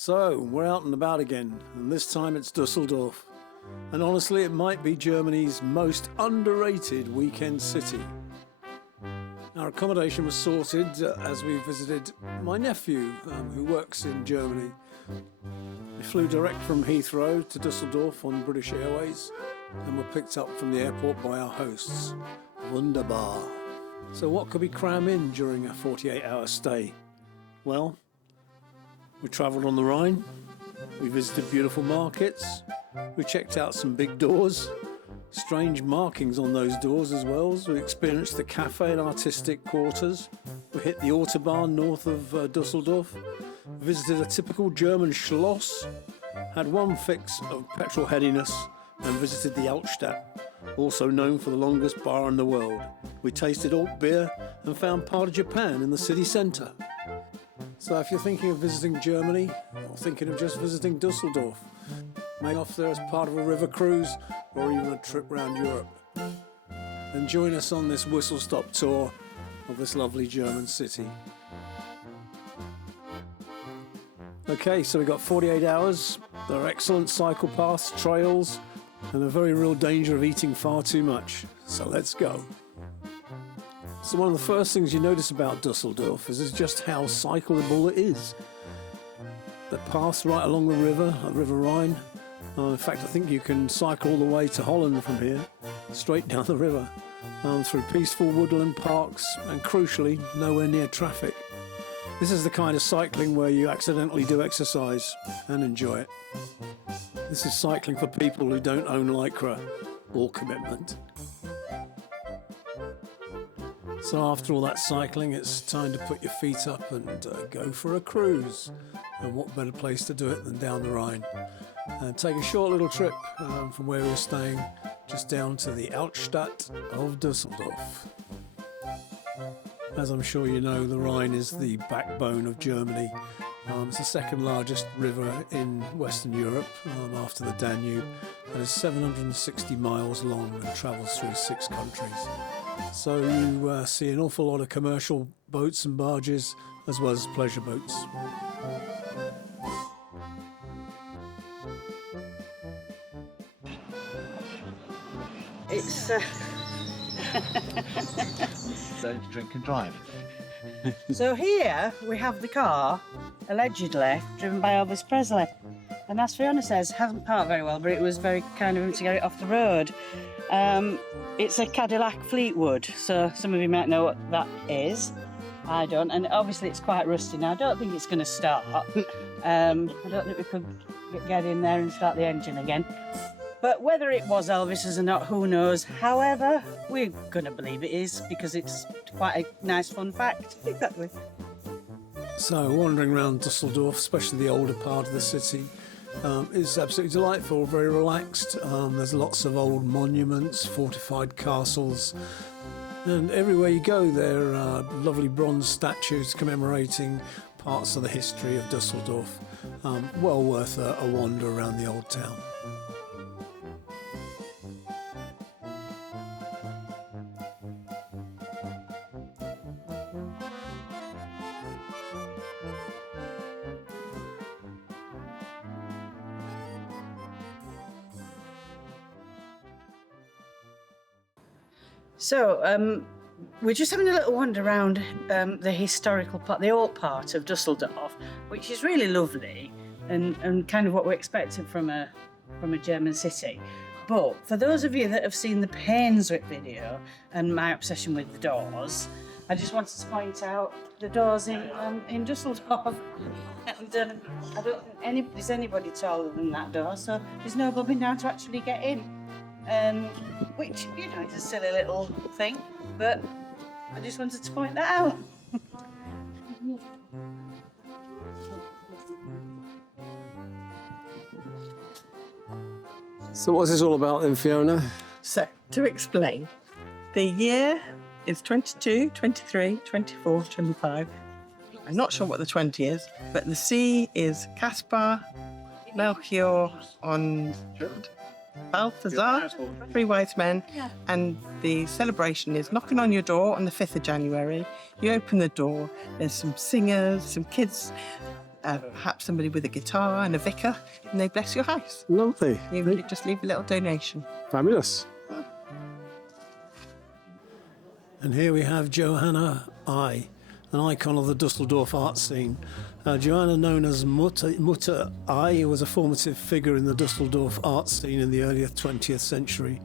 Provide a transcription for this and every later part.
So, we're out and about again, and this time it's Dusseldorf. And honestly, it might be Germany's most underrated weekend city. Our accommodation was sorted as we visited my nephew, who works in Germany. We flew direct from Heathrow to Dusseldorf on British Airways, and were picked up from the airport by our hosts. Wunderbar. So what could we cram in during a 48-hour stay? Well, we travelled on the Rhine, we visited beautiful markets, we checked out some big doors, strange markings on those doors as well, so we experienced the cafe and artistic quarters, we hit the Autobahn north of Dusseldorf, visited a typical German Schloss, had one fix of petrol headiness, and visited the Altstadt, also known for the longest bar in the world. We tasted alt beer and found part of Japan in the city centre. So if you're thinking of visiting Germany, or thinking of just visiting Dusseldorf, make off there as part of a river cruise, or even a trip around Europe. And join us on this whistle-stop tour of this lovely German city. Okay, so we've got 48 hours. There are excellent cycle paths, trails, and a very real danger of eating far too much. So let's go. So one of the first things you notice about Dusseldorf is just how cyclable it is. The paths right along the River Rhine. In fact, I think you can cycle all the way to Holland from here, straight down the river, through peaceful woodland parks, and crucially, nowhere near traffic. This is the kind of cycling where you accidentally do exercise and enjoy it. This is cycling for people who don't own Lycra or commitment. So after all that cycling, it's time to put your feet up and go for a cruise. And what better place to do it than down the Rhine? And take a short little trip from where we were staying just down to the Altstadt of Dusseldorf. As I'm sure you know, the Rhine is the backbone of Germany. It's the second largest river in Western Europe after the Danube, and is 760 miles long and travels through 6 countries. So you see an awful lot of commercial boats and barges as well as pleasure boats. It's Don't drink and drive. So here we have the car, allegedly driven by Elvis Presley, and as Fiona says, hasn't parked very well, but it was very kind of him to get it off the road. It's a Cadillac Fleetwood, so some of you might know what that is. I don't, and obviously it's quite rusty now. I don't think it's going to start. I don't think we could get in there and start the engine again. But whether it was Elvis's or not, who knows. However, we're going to believe it is, because it's quite a nice fun fact. Exactly. So wandering around Dusseldorf, especially the older part of the city, is absolutely delightful, very relaxed. There's lots of old monuments, fortified castles, and everywhere you go there are lovely bronze statues commemorating parts of the history of Dusseldorf. Well worth a wander around the old town. So, we're just having a little wander around the historical part, the old part of Dusseldorf, which is really lovely and kind of what we expected from a German city. But for those of you that have seen the Painswick video and my obsession with the doors, I just wanted to point out the doors in Dusseldorf. And I don't think there's anybody taller than that door, so there's no going down to actually get in. Which, you know, is a silly little thing, but I just wanted to point that out. So what's this all about then, Fiona? So, to explain, the year is 22, 23, 24, 25. I'm not sure what the 20 is, but the C is Caspar, Melchior, on Balthazar, 3 wise men, and the celebration is knocking on your door on the 5th of January. You open the door, there's some singers, some kids perhaps somebody with a guitar and a vicar, and they bless your house. Lovely. You just leave a little donation. Fabulous. And here we have Johanna I, an icon of the Dusseldorf art scene. Johanna, known as Mutter I, was a formative figure in the Dusseldorf art scene in the early 20th century.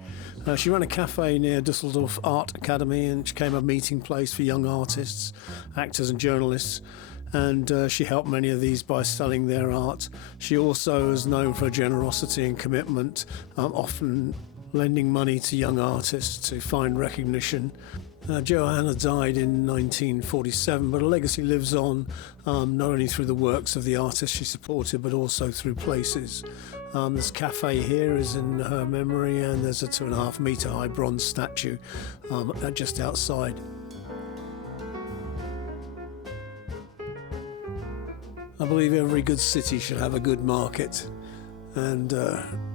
She ran a cafe near Dusseldorf Art Academy, and she became a meeting place for young artists, actors and journalists. And she helped many of these by selling their art. She also is known for her generosity and commitment, often lending money to young artists to find recognition. Johanna died in 1947, but her legacy lives on, not only through the works of the artists she supported, but also through places. This cafe here is in her memory, and there's a 2.5 metre high bronze statue just outside. I believe every good city should have a good market, and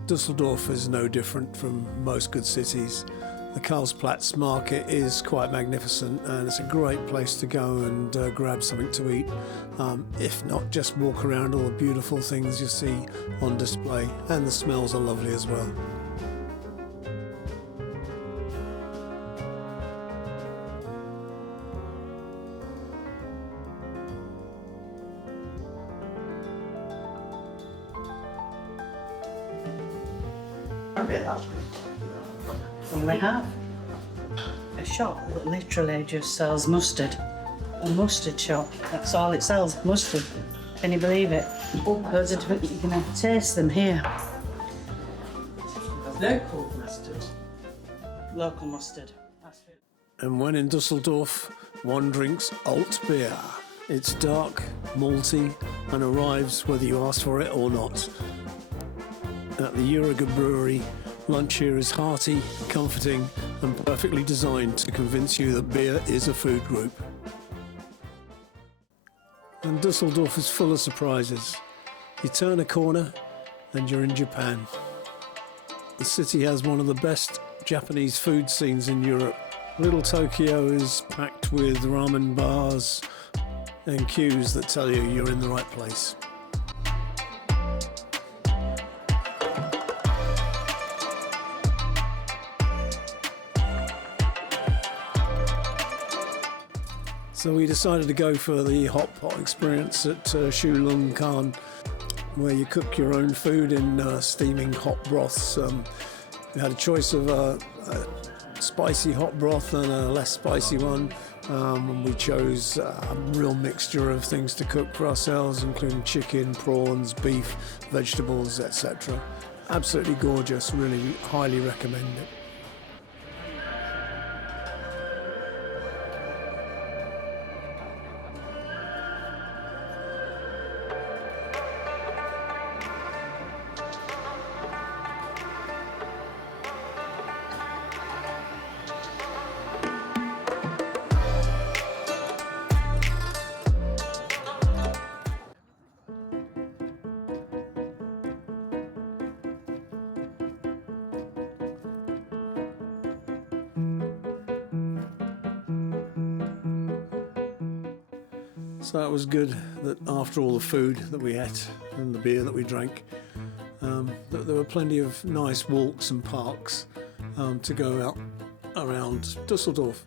Dusseldorf is no different from most good cities. The Karlsplatz market is quite magnificent, and it's a great place to go and grab something to eat. If not, just walk around all the beautiful things you see on display, and the smells are lovely as well. And we have a shop that literally just sells mustard. A mustard shop. That's all it sells, mustard. Can you believe it? Loads of different, you can taste them here. Local mustard. Local mustard. And when in Dusseldorf, one drinks Alt beer. It's dark, malty, and arrives whether you ask for it or not. At the Uriger Brewery, lunch here is hearty, comforting, and perfectly designed to convince you that beer is a food group. And Dusseldorf is full of surprises. You turn a corner and you're in Japan. The city has one of the best Japanese food scenes in Europe. Little Tokyo is packed with ramen bars and queues that tell you you're in the right place. So we decided to go for the hot pot experience at Shulung-kan, where you cook your own food in steaming hot broths. We had a choice of a spicy hot broth and a less spicy one. And we chose a real mixture of things to cook for ourselves, including chicken, prawns, beef, vegetables, etc. Absolutely gorgeous, really highly recommend it. So it was good that after all the food that we ate and the beer that we drank, that there were plenty of nice walks and parks to go out around Dusseldorf.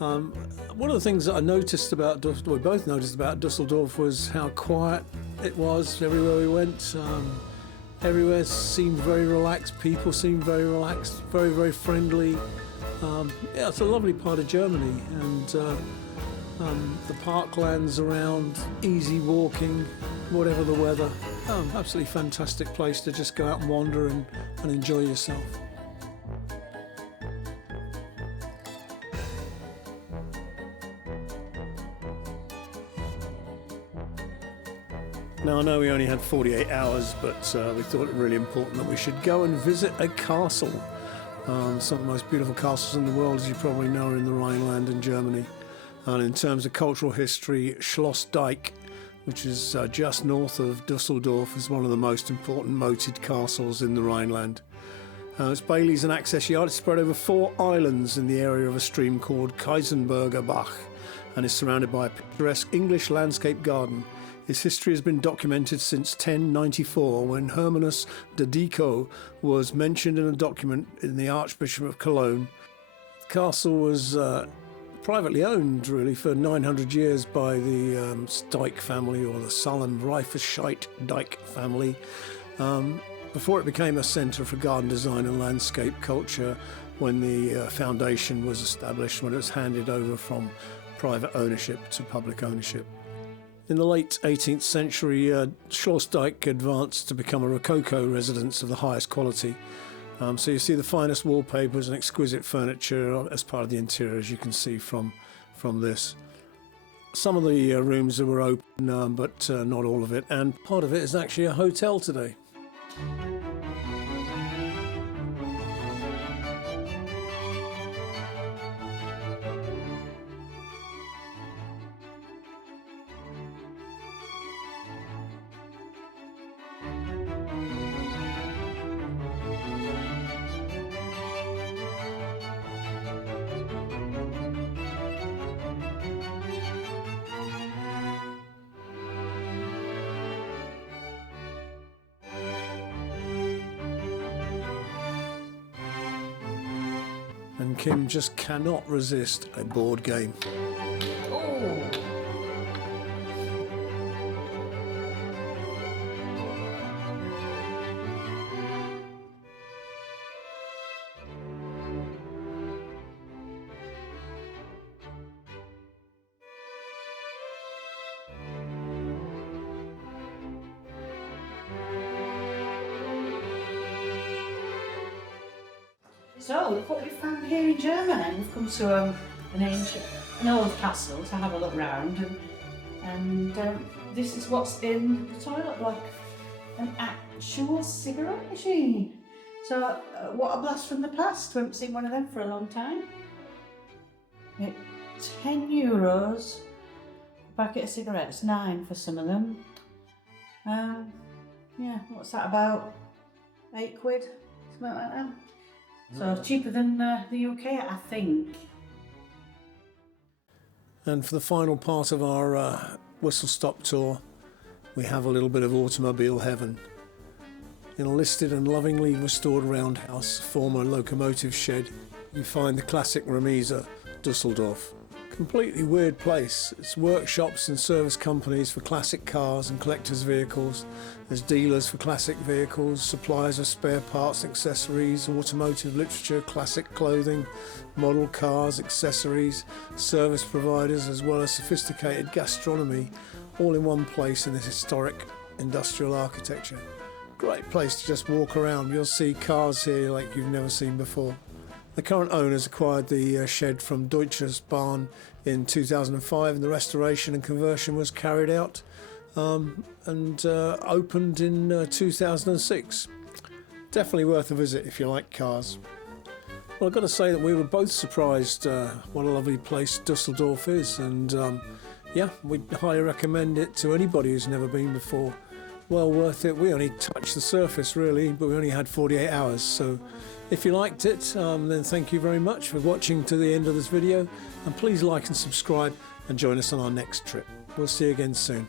One of the things that I noticed about we both noticed about Dusseldorf was how quiet it was everywhere we went. Everywhere seemed very relaxed. People seemed very relaxed, very, very friendly. Yeah, it's a lovely part of Germany, and the parklands around, easy walking, whatever the weather. Absolutely fantastic place to just go out and wander and enjoy yourself. Now I know we only had 48 hours, but we thought it really important that we should go and visit a castle. Some of the most beautiful castles in the world, as you probably know, are in the Rhineland in Germany. And in terms of cultural history, Schloss Dyke, which is just north of Dusseldorf, is one of the most important moated castles in the Rhineland. Its baileys and access yard is spread over 4 islands in the area of a stream called Kaisenberger Bach, and is surrounded by a picturesque English landscape garden. Its history has been documented since 1094, when Hermanus de Dico was mentioned in a document in the Archbishop of Cologne. The castle was privately owned, really, for 900 years by the Stuyck family, or the Salem-Reifescheidt-Dyck family, before it became a centre for garden design and landscape culture when the foundation was established, when it was handed over from private ownership to public ownership. In the late 18th century, Schlossdyke advanced to become a Rococo residence of the highest quality. So you see the finest wallpapers and exquisite furniture as part of the interior, as you can see from this. Some of the rooms were open, but not all of it, and part of it is actually a hotel today. And Kim just cannot resist a board game. So, look what we found here in Germany. We've come to an old castle to have a look round, and this is what's in the toilet, like an actual cigarette machine. So, what a blast from the past. We haven't seen one of them for a long time. €10, a packet of cigarettes, 9 for some of them. Yeah, what's that, about £8, something like that? So cheaper than the UK, I think. And for the final part of our whistle-stop tour, we have a little bit of automobile heaven. In a listed and lovingly restored roundhouse, former locomotive shed, you find the classic Remise, Dusseldorf. Completely weird place. It's workshops and service companies for classic cars and collectors' vehicles. There's dealers for classic vehicles, suppliers of spare parts and accessories, automotive literature, classic clothing, model cars, accessories, service providers, as well as sophisticated gastronomy, all in one place in this historic industrial architecture. Great place to just walk around. You'll see cars here like you've never seen before. The current owners acquired the shed from Deutsches Bahn in 2005, and the restoration and conversion was carried out and opened in 2006. Definitely worth a visit if you like cars. Well, I've got to say that we were both surprised what a lovely place Dusseldorf is, and yeah, we'd highly recommend it to anybody who's never been before. Well worth it. We only touched the surface really, but we only had 48 hours, so if you liked it, then thank you very much for watching to the end of this video, and please like and subscribe and join us on our next trip. We'll see you again soon.